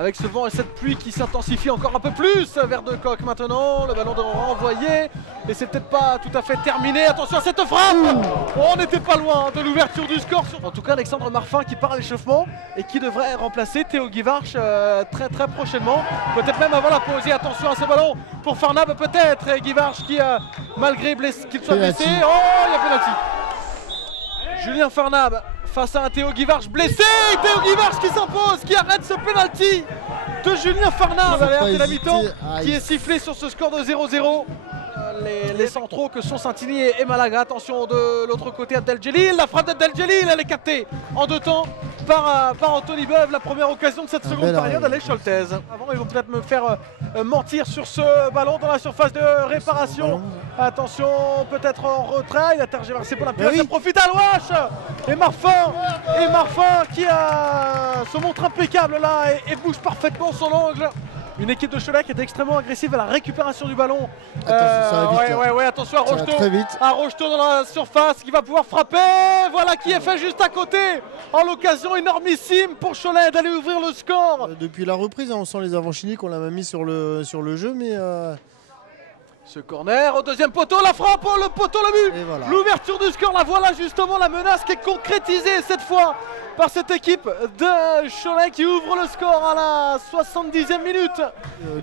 avec ce vent et cette pluie qui s'intensifie encore un peu plus vers De Kock maintenant. Le ballon de renvoyé et c'est peut-être pas tout à fait terminé. Attention à cette frappe. On n'était pas loin de l'ouverture du score. En tout cas, Alexandre Marfin qui part à l'échauffement et qui devrait remplacer Théo Guivarch très prochainement. Peut-être même avant la pause. Et attention à ce ballon pour Farnab peut-être. Et Guivarch qui, malgré qu'il soit blessé, oh, il y a pénalty. Julien Farnab face à un Théo Guivarch blessé. Théo Guivarch qui s'impose, qui arrête ce penalty de Julien Farnab à la mi-temps, qui est sifflé sur ce score de 0-0. Les centraux que sont Saint-Igny et Malaga. Attention de l'autre côté, Abdeljelil. La frappe d'Abdeljelil, elle est captée en 2 temps par Anthony Beuve. La première occasion de cette seconde période, elle est Scholtez. Avant, ils vont peut-être me faire mentir sur ce ballon dans la surface de réparation. Attention, peut-être en retrait. Il a tergiversé pour la pièce. Ça profite à Louache. Et Marfin qui se montre impeccable là et bouge parfaitement son angle. Une équipe de Cholet qui est extrêmement agressive à la récupération du ballon. Attention à Rocheteau. À Rocheteau dans la surface qui va pouvoir frapper. Voilà qui est fait juste à côté. En l'occasion énormissime pour Cholet d'aller ouvrir le score. Depuis la reprise, on sent les Avancini qu'on l'a même mis sur le jeu, mais... Ce corner au deuxième poteau, la frappe, le poteau, le but. Voilà. L'ouverture du score, la voilà justement la menace qui est concrétisée cette fois par cette équipe de Cholet qui ouvre le score à la 70e minute.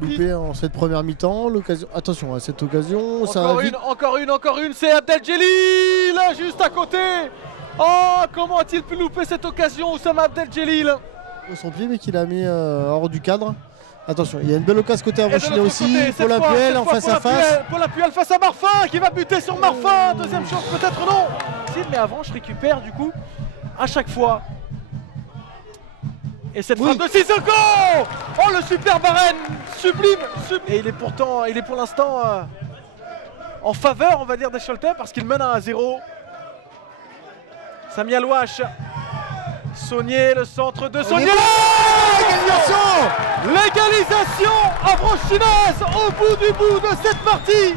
Loupé en cette première mi-temps, l'occasion. Attention à cette occasion. Encore une, c'est Abdeljelil juste à côté. Oh, comment a-t-il pu louper cette occasion, Oussama Abdeljelil? Son pied mais qu'il a mis hors du cadre. Attention, il y a une belle occasion côté Avancini aussi. Paul Apuel en face à face. Paul Apuel face à Marfin qui va buter sur Marfin. Deuxième chance peut-être non. Mais Avranches récupère du coup à chaque fois. Et cette frappe de Sissoko. Oh, le super Barren, sublime. Et il est pour l'instant en faveur, on va dire, des Choletais parce qu'il mène à 1-0. Sami Alouache. Saunier, le centre de Saunier. L'égalisation avranchinaise au bout du bout de cette partie.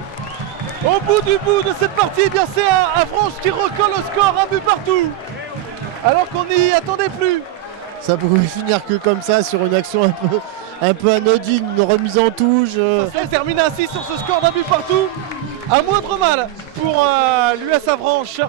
Au bout du bout de cette partie, eh bien c'est Avranches qui recolle le score, 1 but partout. Alors qu'on n'y attendait plus. Ça pouvait finir que comme ça sur une action un peu anodine, une remise en touche. Ça se termine ainsi sur ce score d'1 but partout. À moindre mal pour l'US Avranches.